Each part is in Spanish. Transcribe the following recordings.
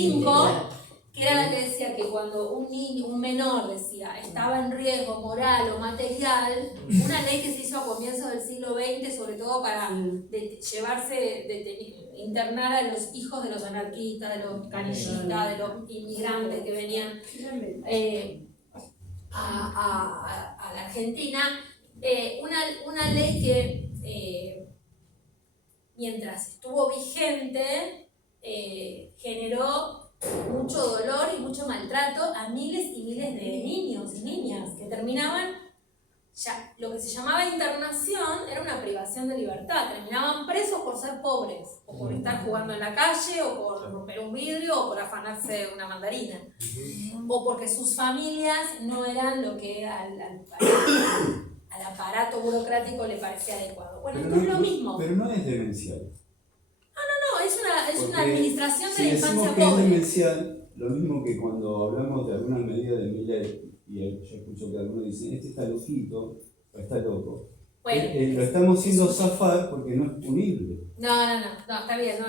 5, que era la que decía que cuando un menor decía estaba en riesgo moral o material, una ley que se hizo a comienzos del siglo XX, sobre todo para internar a los hijos de los anarquistas, de los canillistas, de los inmigrantes que venían a la Argentina, una ley que mientras estuvo vigente generó mucho dolor y mucho maltrato a miles y miles de niños y niñas que terminaban, ya lo que se llamaba internación era una privación de libertad, terminaban presos por ser pobres, o por estar jugando en la calle, o por romper un vidrio, o por afanarse una mandarina, o porque sus familias no eran lo que al aparato burocrático le parecía adecuado. Bueno, esto es lo mismo. Pero no es demencial. No, es una administración de la infancia pobre. Si decimos que pobre. es demencial, lo mismo que cuando hablamos de alguna medida de Milei, y yo escucho que algunos dicen, este está loquito, o está loco. Bueno, lo estamos haciendo zafar porque no es punible. No, está bien, no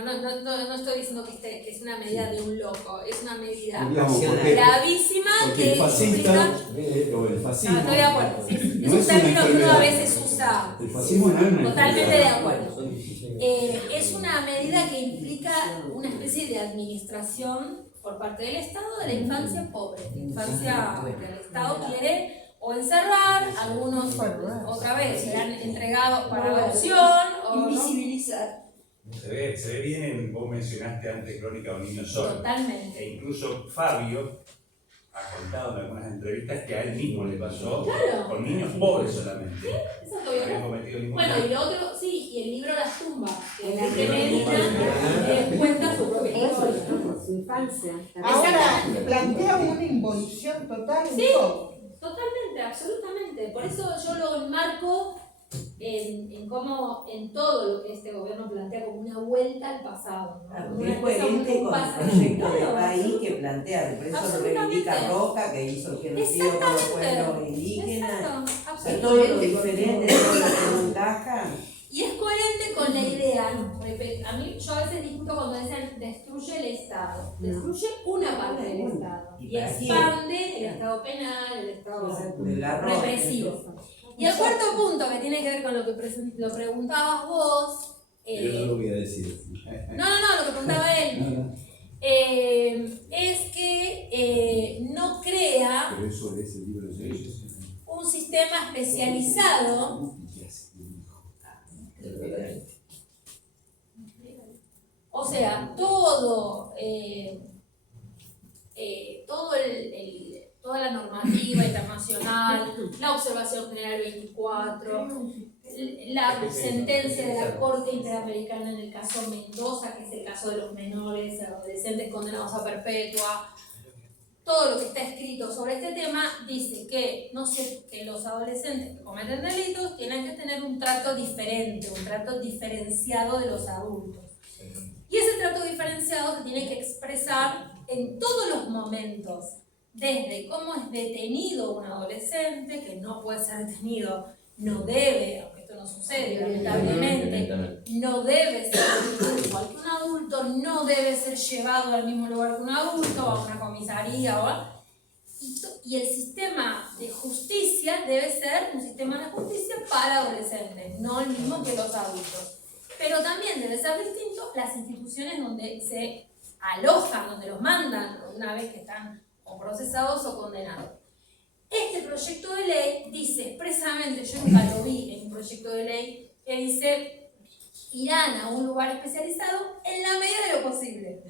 estoy diciendo que es una medida de un loco, es una medida gravísima porque que el fascista, o el fascismo, estoy de acuerdo, sí. Es no un es término que uno a enfermedad. veces usa. El fascismo no es una Totalmente enfermedad. de acuerdo. Es una medida que implica una especie de administración por parte del Estado de la infancia pobre, la infancia que el Estado quiere o encerrar, algunos otra vez serán entregados para adopción o invisibilizar. Se ve bien, vos mencionaste antes Crónica de un niño solo. Totalmente. E incluso Fabio ha contado en algunas entrevistas que a él mismo le pasó con niños pobres solamente. Sí, eso no habían cometido ningún bueno, y lo otro, sí, y el libro Las tumbas, que Medina cuenta su propia historia, su infancia. Ahora plantea una involución total en todo. Totalmente, absolutamente. Por eso yo lo enmarco en cómo en todo lo que este gobierno plantea como una vuelta al pasado, ¿no? Porque es coherente con el proyecto de país que plantea, por eso lo reivindica Roca, que hizo el genocidio con los pueblos indígenas. O sea, todo lo diferente, todo lo que encaja. Y es coherente con la idea, a mí yo a veces discuto cuando dicen destruye el Estado, destruye una parte del Estado y expande el Estado penal, el Estado represivo. Y el cuarto punto que tiene que ver con lo que lo preguntabas vos, Yo no lo voy a decir. no, lo que preguntaba él, es que no crea Pero eso es el libro de ellos. un sistema especializado. O sea, toda la normativa internacional, la observación general 24, la sentencia de la Corte Interamericana en el caso Mendoza, que es el caso de los menores adolescentes condenados a perpetua, todo lo que está escrito sobre este tema dice que los adolescentes que cometen delitos tienen que tener un trato diferente, un trato diferenciado de los adultos. Y ese trato diferenciado se tiene que expresar en todos los momentos, desde cómo es detenido un adolescente, que no puede ser detenido, no debe, aunque esto no sucede lamentablemente, no debe ser detenido igual que un adulto, no debe ser llevado al mismo lugar que un adulto, a una comisaría y el sistema de justicia debe ser un sistema de justicia para adolescentes, no el mismo que los adultos. Pero también debe ser distinto las instituciones donde se alojan, donde los mandan una vez que están o procesados o condenados. Este proyecto de ley dice expresamente, yo nunca lo vi en un proyecto de ley, que dice irán a un lugar especializado en la medida de lo posible.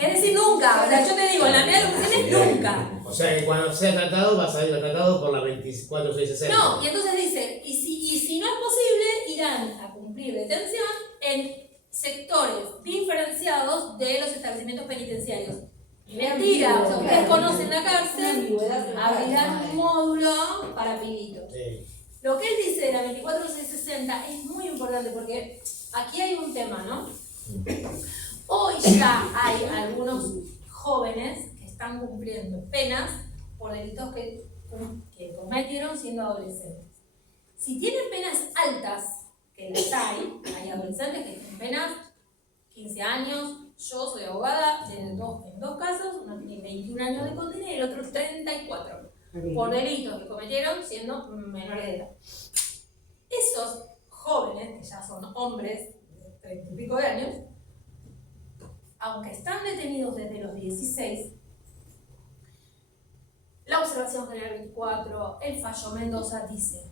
Es decir, nunca, o sea, yo te digo, en la medida de lo posible, nunca. O sea, que cuando sea tratado, va a salir tratado por la 24660. No, y entonces dice, y si no es posible, irán a cumplir detención en sectores diferenciados de los establecimientos penitenciarios. Mentira, o sea, ustedes conocen la cárcel, abrirán un módulo para pibitos. Sí. Lo que él dice de la 24660 es muy importante porque aquí hay un tema, ¿no? Hoy ya hay algunos jóvenes que están cumpliendo penas por delitos que cometieron siendo adolescentes. Si tienen penas altas, que las hay adolescentes que tienen penas 15 años, yo soy abogada, en dos casos, uno tiene 21 años de condena y el otro 34, por delitos que cometieron siendo menores de edad. Esos jóvenes, que ya son hombres de 30 y pico de años, aunque están detenidos desde los 16, la observación general 24, el fallo Mendoza dice: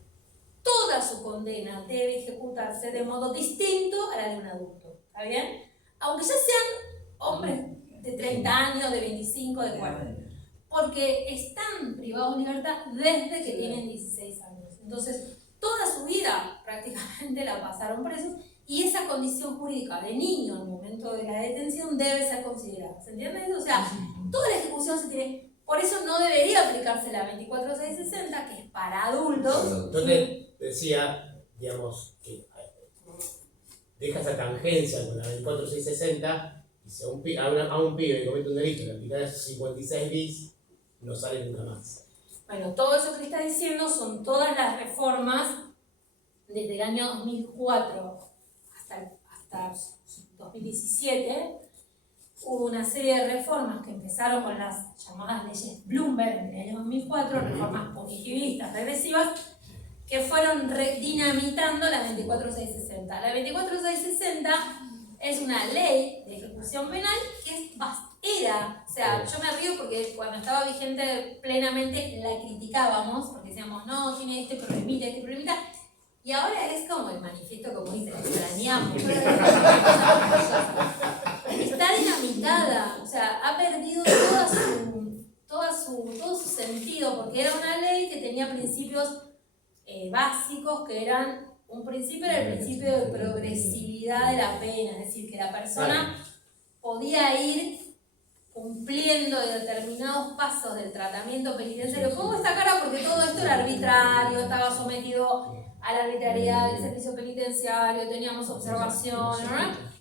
toda su condena debe ejecutarse de modo distinto a la de un adulto. ¿Está bien? Aunque ya sean hombres de 30 años, de 25, de 40. Porque están privados de libertad desde que tienen 16 años. Entonces, toda su vida prácticamente la pasaron presos y esa condición jurídica de niño al momento de la detención debe ser considerada. ¿Se entiende eso? O sea, toda la ejecución se tiene... Por eso no debería aplicarse la 24660, que es para adultos. Entonces decía, digamos, que deja esa tangencia con la 24660 y si a un pibe que comete un delito le aplica esos 56 bis, no sale nunca más. Bueno, todo eso que le está diciendo son todas las reformas desde el año 2004 hasta 2017. Hubo una serie de reformas que empezaron con las llamadas leyes Bloomberg en el año 2004, reformas punitivistas, regresivas, que fueron dinamitando la 24660. La 24660 es una ley de ejecución penal que era, o sea, yo me río porque cuando estaba vigente plenamente la criticábamos, porque decíamos, no, tiene este problemita, y ahora es como el manifiesto comunista, que extrañamos. Está dinamitada, o sea, ha perdido todo su sentido, porque era una ley que tenía principios básicos, que eran, un principio era el principio de progresividad de la pena, es decir, que la persona podía ir cumpliendo determinados pasos del tratamiento penitenciario. Pongo esta cara porque todo esto era arbitrario, estaba sometido a la arbitrariedad del servicio penitenciario, teníamos observaciones, ¿no?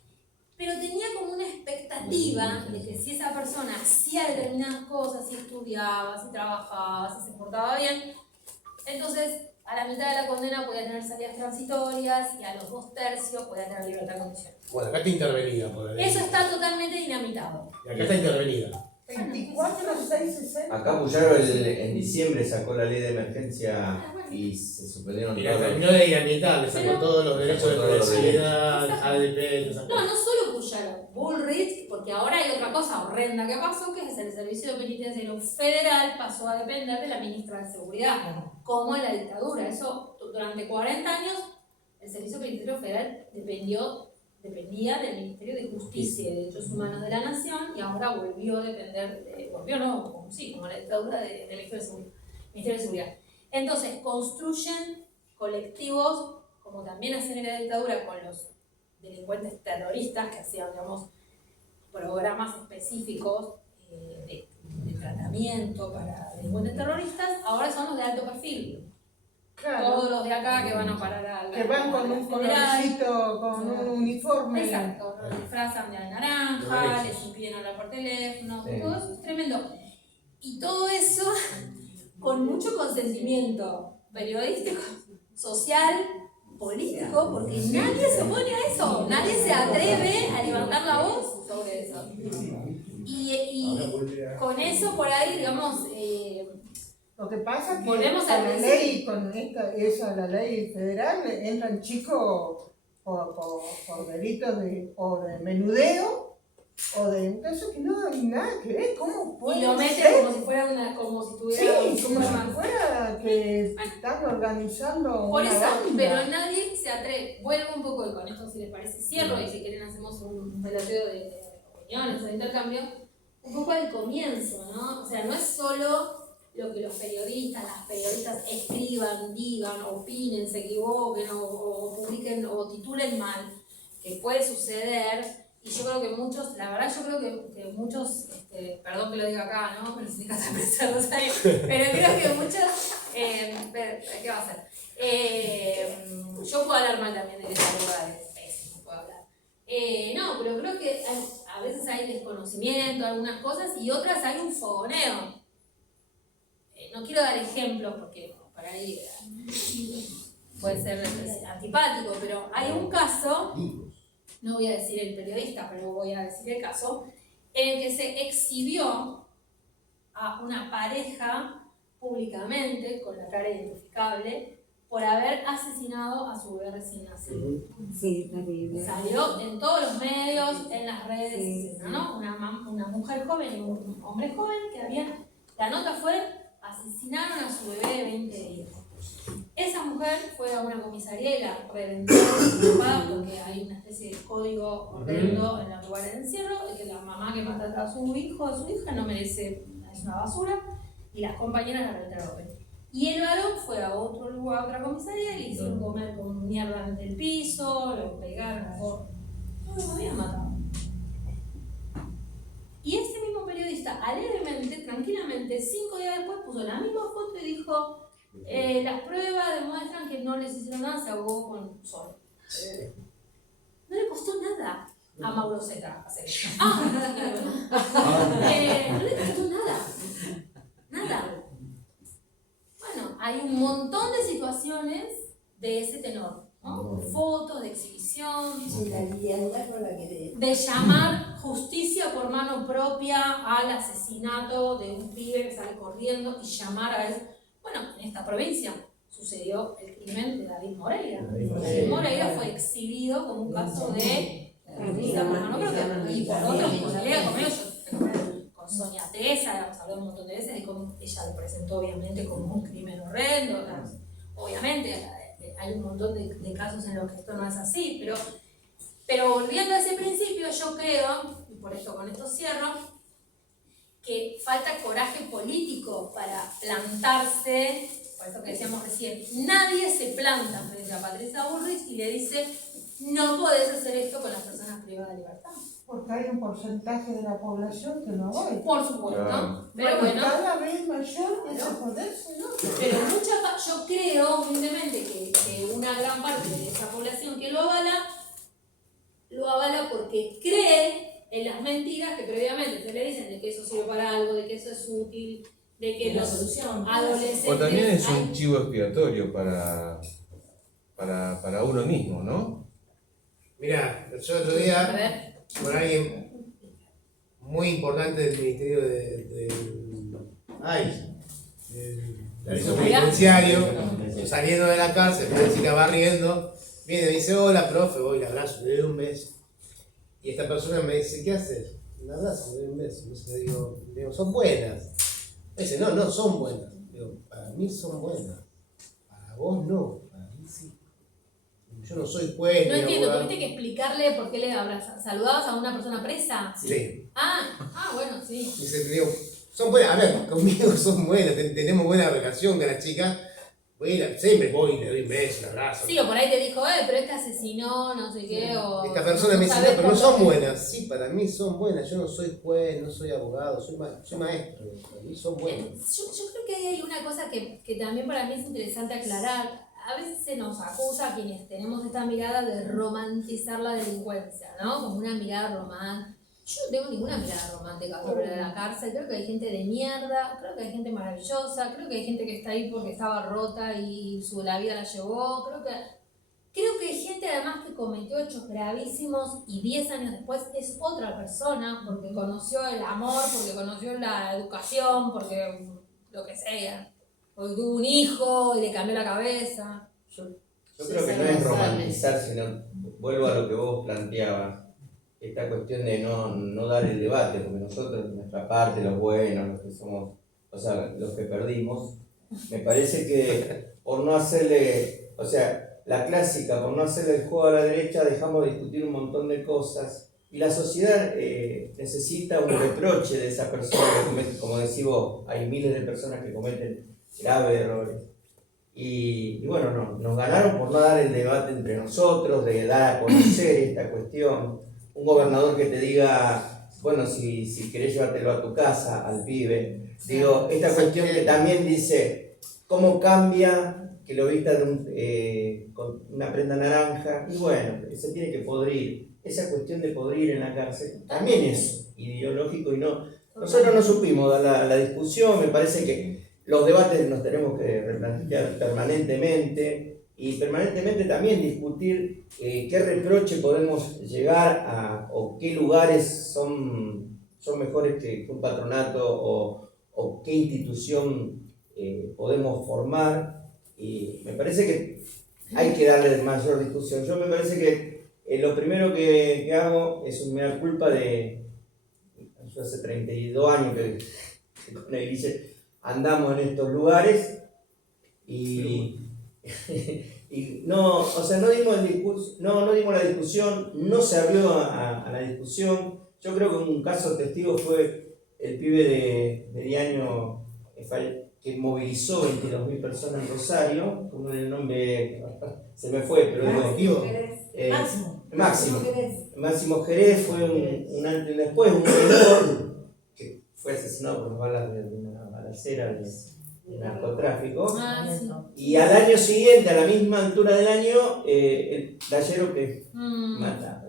Pero tenía como una expectativa de que si esa persona hacía determinadas cosas, si estudiaba, si trabajaba, si se portaba bien, entonces a la mitad de la condena podía tener salidas transitorias y a los 2/3 podía tener libertad condicional. Bueno, acá está intervenida por la ley. Eso está totalmente dinamitado. Y acá está intervenida. 24.660. Acá Puyaro en diciembre sacó la ley de emergencia y se suspendieron Y la todos. terminó de dinamitar, le sacó todos los derechos de Todos los progresividad, derechos. ADP, todas esas No, cosas. no solo Puyaro, Bullrich, porque ahora hay otra cosa horrenda que pasó, que es el Servicio Penitenciario Federal pasó a depender de la ministra de Seguridad, como en la dictadura. Eso, durante 40 años, el Servicio Penitenciario Federal dependía del Ministerio de Justicia y Derechos Humanos de la Nación, y ahora volvió a depender, como la dictadura del Ministerio de Seguridad. Entonces, construyen colectivos, como también hacen en la dictadura con los delincuentes terroristas, que hacían, digamos, programas específicos de tratamiento para delincuentes terroristas. Ahora son los de alto perfil. Claro. Todos los de acá que van a parar a Que van con un colorcito, con un uniforme. Exacto, los disfrazan de naranja, les impiden hablar por teléfono, Sí. todo eso es tremendo. Y todo eso con mucho consentimiento periodístico, social, político, porque nadie se opone a eso, nadie se atreve a levantar la voz sobre eso. Y con eso por ahí, digamos, Lo que pasa es que volvemos con al la principio. ley, la ley federal, entran chicos por delitos o de menudeo o de... Entonces que no hay nada que ver, ¿cómo puede Y lo meten ser? como si fuera como si tuviera Sí, como si un fuera que están organizando por una eso, banda. pero nadie se atreve. Vuelvo un poco con esto, si les parece, cierro, y si quieren hacemos un relateo de opiniones o de intercambio, un poco al comienzo, ¿no? O sea, no es solo lo que los periodistas, las periodistas escriban, digan, opinen, se equivoquen o publiquen o titulen mal, que puede suceder. Y yo creo que muchos, la verdad yo creo que muchos, perdón que lo diga acá, ¿no? Pero sindicato de empresarios ahí, pero creo que muchos, ¿qué va a hacer? Yo puedo hablar mal también de esa lugar, es pésimo, puedo hablar. No, pero creo que a veces hay desconocimiento, algunas cosas, y otras hay un fogoneo. No quiero dar ejemplos porque para ahí puede ser antipático, pero hay un caso, no voy a decir el periodista, pero voy a decir el caso, en el que se exhibió a una pareja públicamente, con la cara identificable, por haber asesinado a su bebé recién nacido. Sí, terrible. Salió en todos los medios, en las redes, Sí, etc., ¿no? Una mujer joven y un hombre joven que habían... La nota fue, asesinaron a su bebé de 20 días. Esa mujer fue a una comisaría y la reventó porque hay una especie de código horrendo en el lugar de encierro, de que la mamá que maltrata a su hijo o a su hija no merece, es una basura, y las compañeras la reventaron. Y el varón fue a otro lugar, a otra comisaría, y le hicieron comer con mierda en el piso, lo pegaron a todo. No lo habían matado. Y este mismo periodista, alegremente, tranquilamente, 5 días después puso la misma foto y dijo: las pruebas demuestran que no les hicieron nada, se ahogó con sol. No le costó nada a Mauro Zeta hacer eso. No le costó nada. Nada. Bueno, hay un montón de situaciones de ese tenor, ¿no? Fotos de exhibición, de llamar justicia por mano propia al asesinato de un pibe que sale corriendo y llamar a él. Bueno, en esta provincia sucedió el crimen de David Moreira. David Moreira fue exhibido como un caso de justicia por mano propia. Y por otros colegas como ellos, con Sonia Tesa, hemos hablado un montón de veces de cómo ella lo presentó obviamente como un crimen horrendo. Obviamente hay un montón de casos en los que esto no es así, pero volviendo a ese principio, yo creo, y por esto con esto cierro, que falta coraje político para plantarse, por eso que decíamos recién, nadie se planta frente a Patricia Bullrich y le dice: no podés hacer esto con las personas privadas de libertad. Porque hay un porcentaje de la población que no va. Por supuesto, Claro. pero bueno. Cada vez mayor ese poder se nota. Pero yo creo, humildemente, que una gran parte de esa población que lo avala porque cree en las mentiras que previamente se le dicen de que eso sirve para algo, de que eso es útil, de que los adolescentes... O también es un chivo expiatorio para uno mismo, ¿no? Mirá, yo el otro A día, ver, con alguien muy importante del Ministerio del Servicio Penitenciario, saliendo de la cárcel, una chica barriendo, viene y me dice: hola, profe, voy, le abrazo, le doy un beso. Y esta persona me dice: ¿qué haces? Un abrazo, le doy un beso. Entonces le digo, son buenas. Me dice: no son buenas. Digo, para mí son buenas. Para vos no, para mí sí. Yo no soy juez. no ni entiendo, abogado. ¿tuviste que explicarle por qué le abrazas? ¿Saludabas a una persona presa? Sí. Bueno, sí. Dice, digo, son buenas, a ver, conmigo son buenas, tenemos buena relación con la chica. Siempre voy, le doy un beso, un abrazo. Sí, o por ahí te dijo: pero este asesinó, no sé qué, o... Esta persona me dice: sabés no, pero no por son dónde". buenas. Sí, para mí son buenas. Yo no soy juez, no soy abogado, soy maestro. Para mí son buenas. Yo creo que hay una cosa que también para mí es interesante aclarar. A veces se nos acusa a quienes tenemos esta mirada de romantizar la delincuencia, ¿no? Como una mirada romántica. Yo no tengo ninguna mirada romántica sobre la cárcel. Creo que hay gente de mierda, creo que hay gente maravillosa, creo que hay gente que está ahí porque estaba rota y la vida la llevó. Creo que hay gente además que cometió hechos gravísimos y 10 años después es otra persona porque conoció el amor, porque conoció la educación, porque lo que sea. Porque tuvo un hijo y le cambió la cabeza. Yo creo que no es romantizar, sino vuelvo a lo que vos planteabas. Esta cuestión de no dar el debate, porque nosotros, nuestra parte, los buenos, los que somos, o sea, los que perdimos, me parece que por no hacerle, o sea, la clásica, por no hacerle el juego a la derecha, dejamos de discutir un montón de cosas y la sociedad necesita un reproche de esa persona que comete, como decís vos, hay miles de personas que cometen graves errores. Y bueno, nos ganaron por no dar el debate entre nosotros, de dar a conocer esta cuestión. Un gobernador que te diga, bueno, si querés llevártelo a tu casa, al pibe. Digo, esta cuestión que también dice, ¿cómo cambia que lo vistas con una prenda naranja? Y bueno, se tiene que podrir. Esa cuestión de podrir en la cárcel también es ideológico y no. Nosotros no supimos dar la discusión, me parece que los debates nos tenemos que replantear permanentemente. Y permanentemente también discutir qué reproche podemos llegar a, o qué lugares son son mejores que un patronato o qué institución podemos formar. Y me parece que hay que darle mayor discusión. Yo me parece que lo primero que hago es un mea culpa yo hace 32 años que con la iglesia andamos en estos lugares y no, o sea, no dimos el discurso, no dimos la discusión, no se abrió a la discusión. Yo creo que un caso testigo fue el pibe de Diaño que movilizó 22.000 personas en Rosario, como el nombre se me fue, pero digo, Máximo Jerez fue un antes y después, un menor que fue asesinado por balas de una balacera de narcotráfico. Y al año siguiente, a la misma altura del año, el gallero que mata.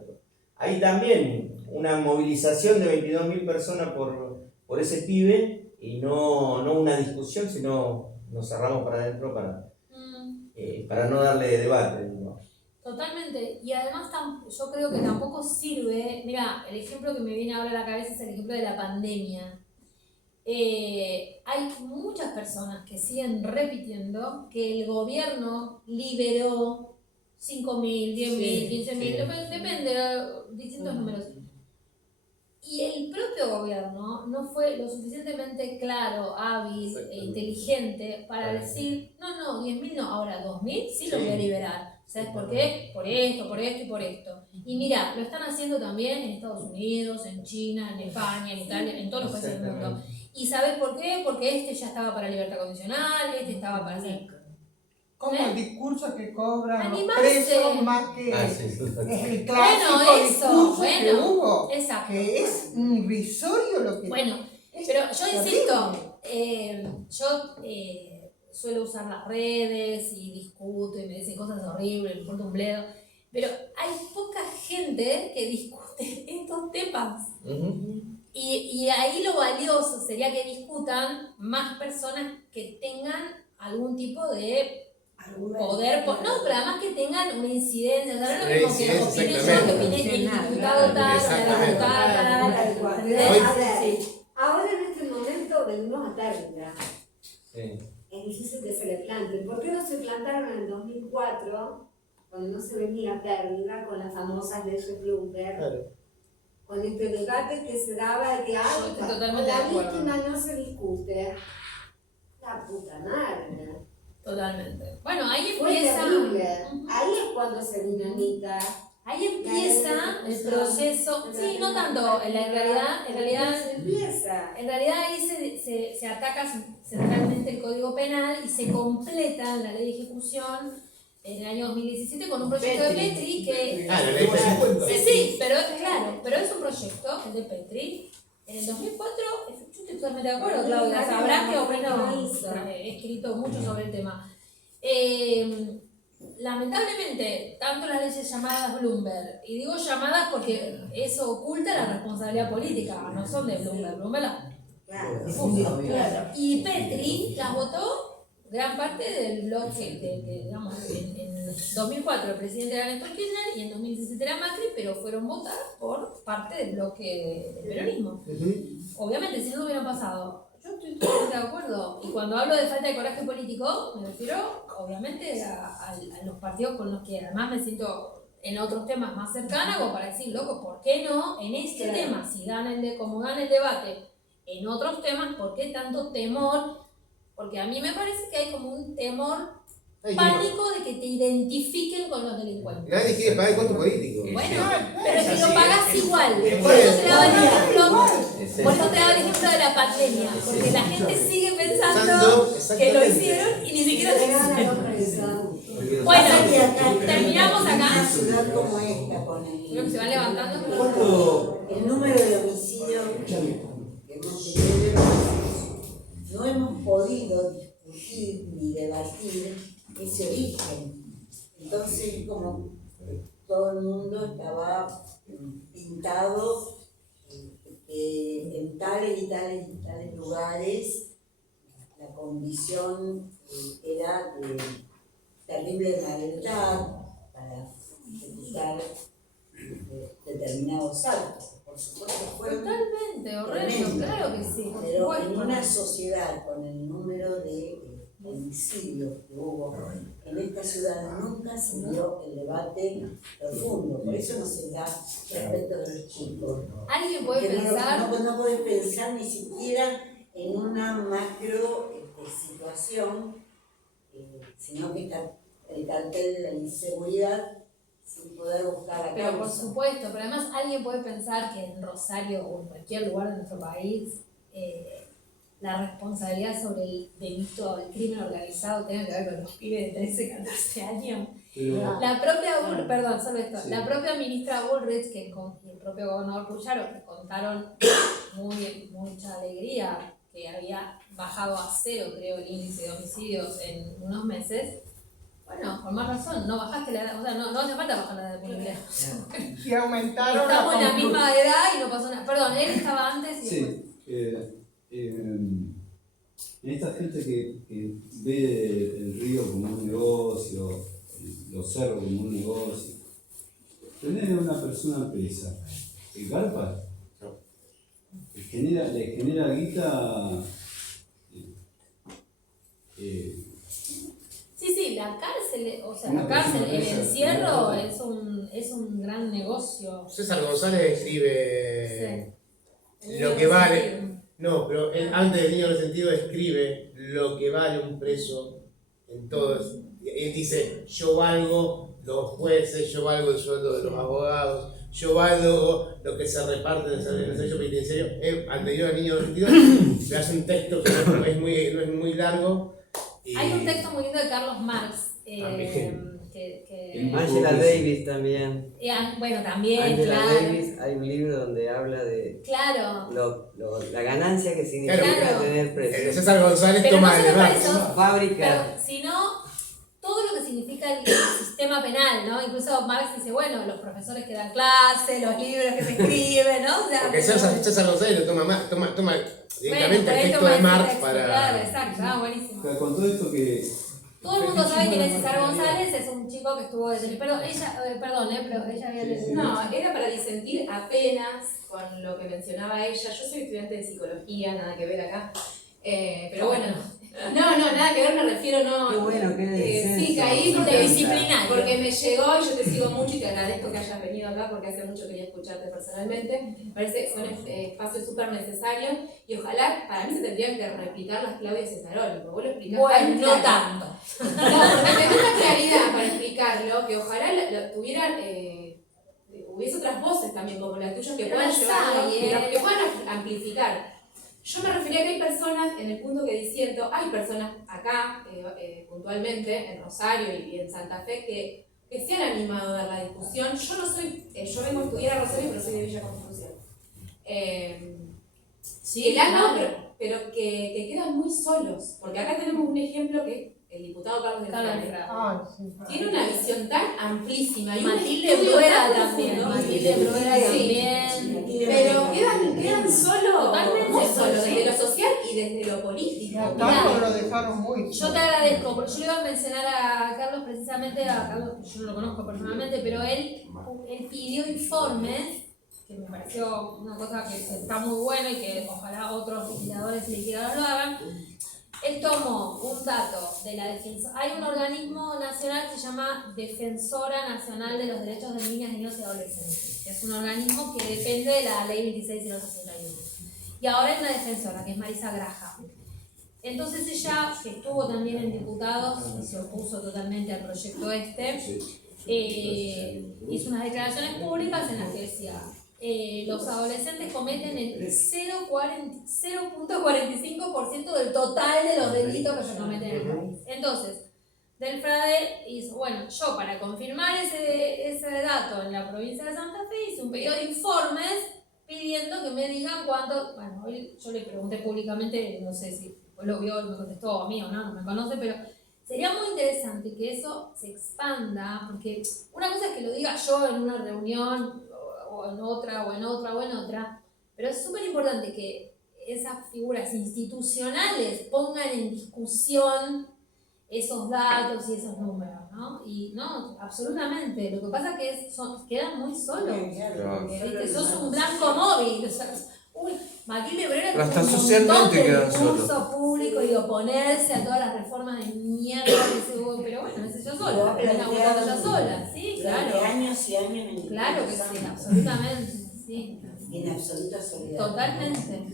Hay también una movilización de 22.000 personas por ese pibe y no una discusión, sino nos cerramos para adentro para no darle debate. ¿No? Totalmente, y además yo creo que tampoco sirve, mira, el ejemplo que me viene ahora a la cabeza es el ejemplo de la pandemia. Hay muchas personas que siguen repitiendo que el gobierno liberó 5.000, 10.000, 15.000, depende, distintos números. Y el propio gobierno no fue lo suficientemente claro, hábil e inteligente para decir, no, 10.000 no, ahora 2.000 sí lo voy a liberar. ¿Sabes por qué? Por esto y por esto. Y mira, lo están haciendo también en Estados Unidos, en China, en España, en Italia, en todos los países del mundo. ¿Y sabes por qué? Porque este ya estaba para libertad condicional, este estaba para hacer... Como el discurso que cobran los Animarse. presos más que es el clásico discurso que hubo, exacto. que es irrisorio lo que... Bueno, pero yo insisto, yo suelo usar las redes y discuto y me dicen cosas horribles, me importa un bledo, pero hay poca gente que discute estos temas. Y ahí lo valioso sería que discutan más personas que tengan algún tipo de poder, no, pero además que tengan una incidencia, o sea, no es lo mismo que opine yo, que opine el diputado tal, la diputada tal. Ahora en este momento venimos a Términa. Sí. Es difícil que se le planten. ¿Por qué no se plantaron en el 2004, cuando no se venía a Términa con las famosas leyes Bloomberg? Claro. Con este debate que se daba de que con la víctima no se discute. La puta madre. Totalmente. Bueno, ahí Fue empieza. terrible. Ahí es cuando se dinamita. Ahí empieza el proceso. Sí, no tanto. En realidad ahí se ataca centralmente el Código Penal y se completa la ley de ejecución en el año 2017 con un proyecto de Petri que... La ley de 50. Sí, pero es un proyecto, el de Petri. En el 2004, yo estoy totalmente de acuerdo, Claudia, sabrás que he escrito mucho sobre el tema. Lamentablemente, tanto las leyes llamadas Bloomberg, y digo llamadas porque eso oculta la responsabilidad política, no son de Bloomberg, y Petri las votó gran parte del bloque, digamos, en 2004 el presidente era Néstor Kirchner y en 2017 era Macri, pero fueron votadas por parte del bloque del peronismo. Obviamente, si no hubieran pasado, yo estoy totalmente de acuerdo. Y cuando hablo de falta de coraje político, me refiero, obviamente, a los partidos con los que además me siento en otros temas más cercana, como para decir, loco, ¿por qué no en este tema, si como gana el debate, en otros temas, ¿por qué tanto temor? Porque a mí me parece que hay como un temor pánico de que te identifiquen con los delincuentes. Nadie quiere pagar el costo político. Bueno, pero si lo pagás igual. Por eso te daba el ejemplo de la pandemia. Porque la gente sigue pensando que lo hicieron y ni siquiera lo hicieron. Bueno, terminamos acá. Una ciudad como esta, Creo que se va levantando. el número de homicidios que hemos tenido, no hemos podido discutir ni debatir ese origen. Entonces, como todo el mundo estaba pintado en tales y tales y tales lugares, la condición era de terrible maldad para ejecutar determinados actos. por supuesto fueron, Totalmente, horrendo, tremendos, claro que sí, por pero en supuesto. una sociedad con el número de homicidios que hubo en esta ciudad nunca se dio el debate profundo, por eso no se da respecto de los chicos. ¿Alguien puede Que pensar? no podés pensar ni siquiera en una macro situación, sino que está el cartel de la inseguridad sin poder buscar la Pero por causa. supuesto, pero además alguien puede pensar que en Rosario o en cualquier lugar de nuestro país la responsabilidad sobre el delito, el crimen organizado tenga que ver con los pibes de 13, 14 años. Pero, La propia, perdón, solo esto, Sí. la propia ministra Bullrich y el propio gobernador Puyaro que contaron mucha alegría que había bajado a 0, creo, el índice de homicidios en unos meses. Bueno, por más razón, no bajaste la edad, o sea, no hace falta bajar la edad de movilidad. Y aumentaron Estamos en la conclu- misma edad y no pasó nada. Perdón, él estaba antes y después. sí, esta gente que ve el río como un negocio, los cerros como un negocio, tener a una persona presa, ¿el garpa? Le genera guita. Sí, la cárcel, o sea, Una la cárcel, persona el presa, encierro una es un gran negocio. César González escribe lo que vale. No, pero él, antes del niño resentido escribe lo que vale un preso en todos. Él dice, yo valgo los jueces, yo valgo el sueldo de los abogados, yo valgo lo que se reparte en el servicio penitenciario. Él, anterior al niño resentido, le hace un texto que no es muy largo. Y Hay un texto muy lindo de Carlos Marx. También. Angela Davis también. Bueno, también, Angela claro. Davis, hay un libro donde habla de Claro. la ganancia que significa Claro. tener preso. César González Pero toma no solo además. presos, Fábrica. pero sino todo lo que significa el sistema penal, ¿no? Incluso Marx dice, bueno, los profesores que dan clase, los libros que se escriben, ¿no? O sea, Porque César González lo toma directamente el texto de Marx para. Claro, exacto, buenísimo. Con todo esto que. Todo el mundo sabe quién es César González, es un chico que estuvo detenido. Pero ella había leído. No, era para disentir apenas con lo que mencionaba ella. Yo soy estudiante de psicología, nada que ver acá. Pero bueno, nada que ver, me refiero no. Qué bueno, qué descenso. Sí, caí porque, Disciplinario. porque me llegó y yo te sigo mucho y te agradezco que hayas venido acá porque hace mucho quería escucharte personalmente. Me parece que son espacios súper necesarios y ojalá, para mí se tendrían que replicar las Claudia Cesaroli, porque vos lo explicás Bueno, tan no claro. tanto. No, porque tenés una claridad para explicarlo, que ojalá lo tuvieran, hubiese otras voces también como las tuyas que Pero puedan las llevarlo, hay, que puedan amplificar. Yo me refería a que hay personas, en el punto que diciendo, hay personas acá, puntualmente, en Rosario y en Santa Fe, que se han animado a dar la discusión. Yo no soy, yo vengo a estudiar a Rosario, pero soy de Villa Constitución. Sí, Pero que quedan muy solos, porque acá tenemos un ejemplo que el diputado Carlos del Carlos Frade del Frade. Ah, sí. tiene una visión tan amplísima y un Matilde estudio Bruera tan también. profundo. Matilde Bruera Sí. también. Pero quedan solo, Totalmente muy solos, solos, desde lo social y desde lo Y político. a Carlos lo dejaron muy. Yo te agradezco, porque yo le iba a mencionar a Carlos precisamente, a Carlos, yo no lo conozco personalmente, pero él pidió informes, que me pareció una cosa que está muy buena y que ojalá otros legisladores y legisladoras lo hagan. Él tomó un dato de la defensa. Hay un organismo nacional que se llama Defensora Nacional de los Derechos de Niñas, Niños y Adolescentes, que es un organismo que depende de la Ley 26.061. Y ahora hay una defensora, que es Marisa Graham. Entonces ella, que estuvo también en diputados y se opuso totalmente al proyecto hizo unas declaraciones públicas en las que decía los adolescentes cometen el 0.45% del total de los delitos que se cometen en el país. Entonces, Del Frade hizo, bueno, yo para confirmar ese dato en la provincia de Santa Fe hice un pedido de informes pidiendo que me digan cuánto, bueno, hoy yo le pregunté públicamente, no sé si después lo vio y me contestó a mí o no me conoce, pero sería muy interesante que eso se expanda, porque una cosa es que lo diga yo en una reunión o en otra, pero es súper importante que esas figuras institucionales pongan en discusión esos datos y esos números, ¿no? Y no, absolutamente. Lo que pasa es que quedan muy solos. ¿Viste? Sos un blanco móvil. O sea, uy, Matilde Brera Pero hasta tuvo un socialmente montón de quedan discurso solos. público y oponerse a todas las reformas de mierda que se hubo, pero bueno, ese yo sola, la termina votando ella sola, sí, Durante claro. años y años en Claro que sí, absolutamente, sí. En absoluta solidaridad. Totalmente.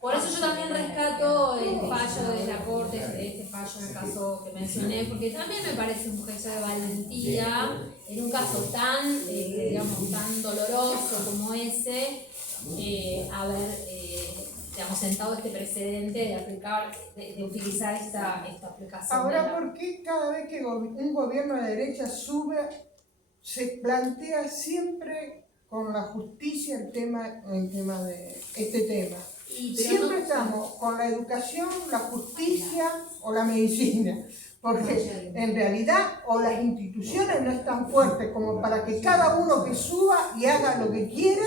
Por eso yo también rescato el fallo de la Corte, este fallo en el caso que mencioné, porque también me parece un gesto de valentía en un caso tan, digamos, tan doloroso como ese, digamos, sentado este precedente de aplicar, de utilizar esta aplicación. Ahora, ¿por qué cada vez que un gobierno de derecha sube, se plantea siempre con la justicia el tema de este tema? Siempre estamos con la educación, la justicia o la medicina, porque en realidad o las instituciones no están fuertes como para que cada uno que suba y haga lo que quiera,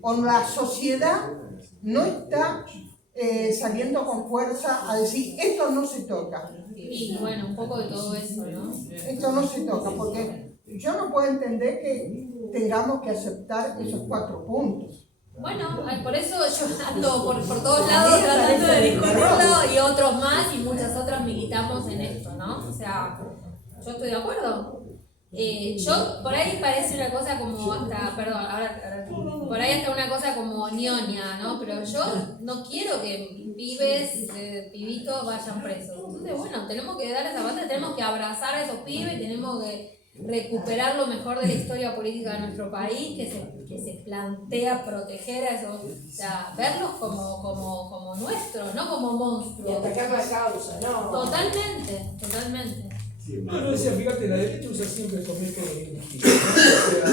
o la sociedad no está saliendo con fuerza a decir esto no se toca. Y bueno, un poco de todo eso, ¿no? Esto no se toca, porque yo no puedo entender que tengamos que aceptar esos 4 puntos. Bueno, por eso yo ando por todos lados tratando de discutirlo y otros más y muchas otras militamos en esto, ¿no? O sea, yo estoy de acuerdo. Yo, por ahí parece una cosa como hasta, perdón, ahora por ahí hasta una cosa como ñoña, ¿no? Pero yo no quiero que pibitos vayan presos. Entonces, bueno, tenemos que dar esa batalla, tenemos que abrazar a esos pibes, tenemos que recuperar lo mejor de la historia política de nuestro país, que se plantea proteger a esos, o sea, verlos como nuestros, no como monstruos. Y atacar la causa, ¿no? Totalmente. No, decía, fíjate, la derecha usa siempre estos métodos de injusticia. O sea,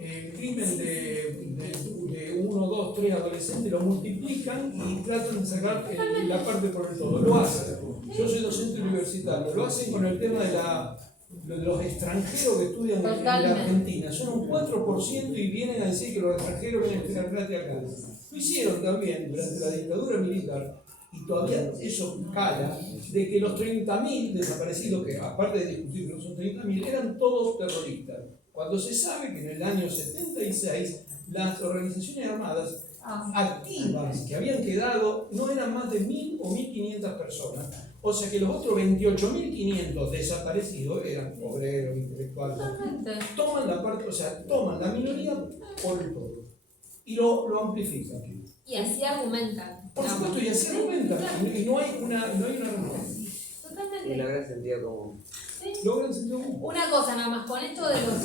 el crimen de 1, 2, 3 adolescentes lo multiplican y tratan de sacar la parte por el todo. Lo hacen. Yo soy docente universitario. Lo hacen con el tema de los extranjeros que estudian en la Argentina. Son un 4% y vienen a decir que los extranjeros vienen a estudiar gratis acá. Lo hicieron también durante la dictadura militar. Y todavía eso cala, de que los 30.000 desaparecidos, que aparte de discutir que no son 30.000, eran todos terroristas. Cuando se sabe que en el año 76 las organizaciones armadas activas que habían quedado no eran más de 1.000 o 1.500 personas. O sea que los otros 28.500 desaparecidos eran obreros, intelectuales. Toman la parte, o sea, toman la minoría por el todo. Y lo amplifican. Y así argumentan. Por supuesto, y así argumentan. Y no hay una respuesta. Totalmente. Y logran sentido común. Sí. Logran sentido común. Una cosa nada más, con esto de los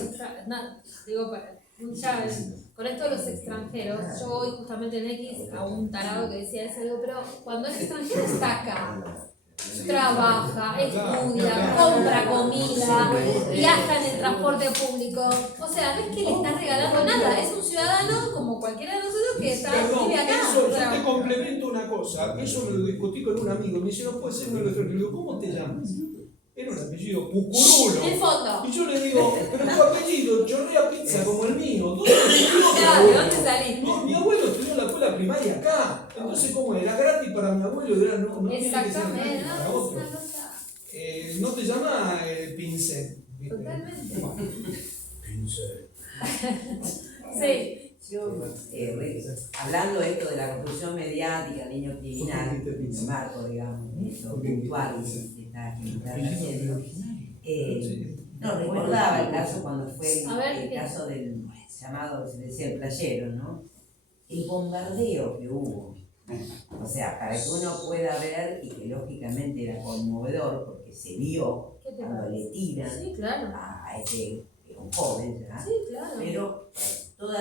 extranjeros, yo voy justamente en X a un tarado que decía eso, pero cuando el extranjero está acá, trabaja, estudia, compra comida, viaja en el transporte público, o sea, no es que le está regalando nada, es un ciudadano como cualquiera de nosotros que vive acá. Eso, yo te complemento una cosa, eso me lo discutí con un amigo, me dice, no puede ser uno de los extranjeros. ¿Cómo te llamas? Era un apellido Pucurulo. En fondo. Y yo le digo, pero tu apellido chorrea pizza como el mío. ¿Dónde saliste? No, mi abuelo estudió en la escuela primaria acá. Entonces, ¿cómo era? Gratis para mi abuelo, era no tiene que ser gratis para otro. No te llama Pincel. Totalmente. Pincel. Sí. Yo, hablando de esto de la construcción mediática, niño criminal, el marco, digamos, lo puntual que está haciendo, no, recordaba el caso cuando fue el caso del llamado, se decía el playero, ¿no? El bombardeo que hubo. O sea, para que uno pueda ver, y que lógicamente era conmovedor, porque se vio cuando le tiran a ese, un joven, ¿verdad? Sí, claro. Pero toda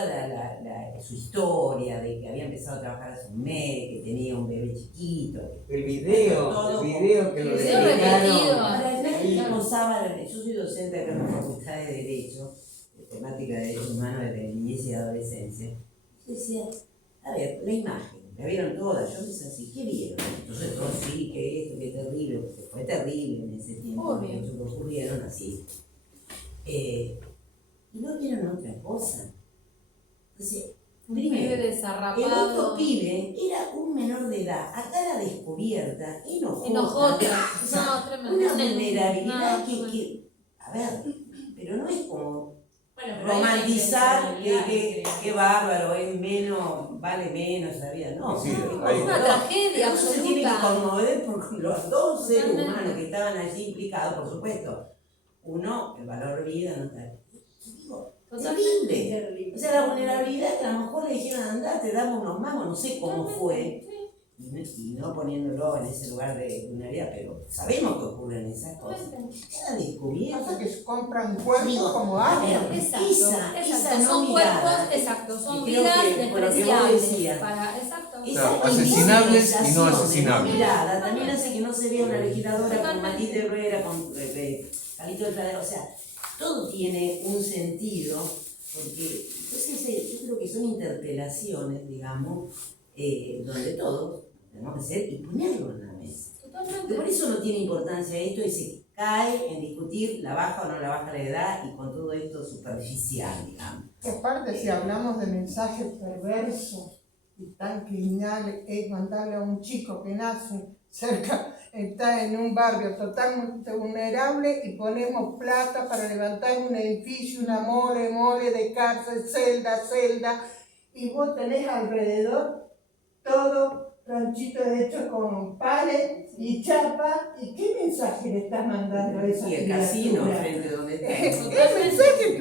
su historia de que había empezado a trabajar hace un mes, que tenía un bebé chiquito. El video que lo dedicaron. Yo soy docente acá en la Facultad de Derecho, de temática de Derechos Humanos desde niñez y adolescencia. Yo decía, a ver, la imagen, la vieron todas, yo pensé así, ¿qué vieron? Entonces todos sí, que esto, que terrible, porque fue terrible en ese tiempo, que hechos que ocurrieron así. Y no vieron otra cosa. Entonces, Un pibe El desarrapado. otro pibe era un menor de edad, acá la descubierta, Enojota. o sea, No, tremendo. una vulnerabilidad No, que, a ver, pero no es como Bueno, pero hay romantizar intencionalidad, que bárbaro, es menos, vale menos la vida, no. Sí, es hay- Una tragedia uno se tiene que absoluta. conmover por los dos seres Totalmente. humanos que estaban allí implicados, por supuesto. Uno, el valor vida, no está. Digo, terrible. O sea, la vulnerabilidad que a lo mejor le dijeron andar, te damos unos mangos, no sé cómo fue. Y no poniéndolo en ese lugar de vulnerabilidad, pero sabemos que ocurren esas cosas. Queda descubierto. Pasa que se compran cuerpos Digo, como a armas. ver, Exacto, esa exacto. no Son mirada, cuerpos, exacto, son y creo vidas que por lo que vos despreciables. decías, Exacto. esa Claro, asesinables y no invisibilización de asesinables. mirada también hace que no se vea una legisladora con Totalmente. Matilde Herrera, con Calito de Pradera, o sea, todo tiene un sentido, porque entonces yo creo que son interpelaciones, digamos, donde todos tenemos que ser y ponerlo en la mesa. Totalmente. Por eso no tiene importancia esto y se cae en discutir la baja o no la baja la edad y con todo esto superficial, digamos. Y aparte, si hablamos de mensajes perversos y tan criminales, es mandarle a un chico que nace cerca, está en un barrio totalmente vulnerable y ponemos plata para levantar un edificio, una mole de cárcel, celda, y vos tenés alrededor todo ranchitos hechos con pared y chapa, ¿y qué mensaje le estás mandando a esa Y el casino criatura? frente donde está. ¿Qué mensaje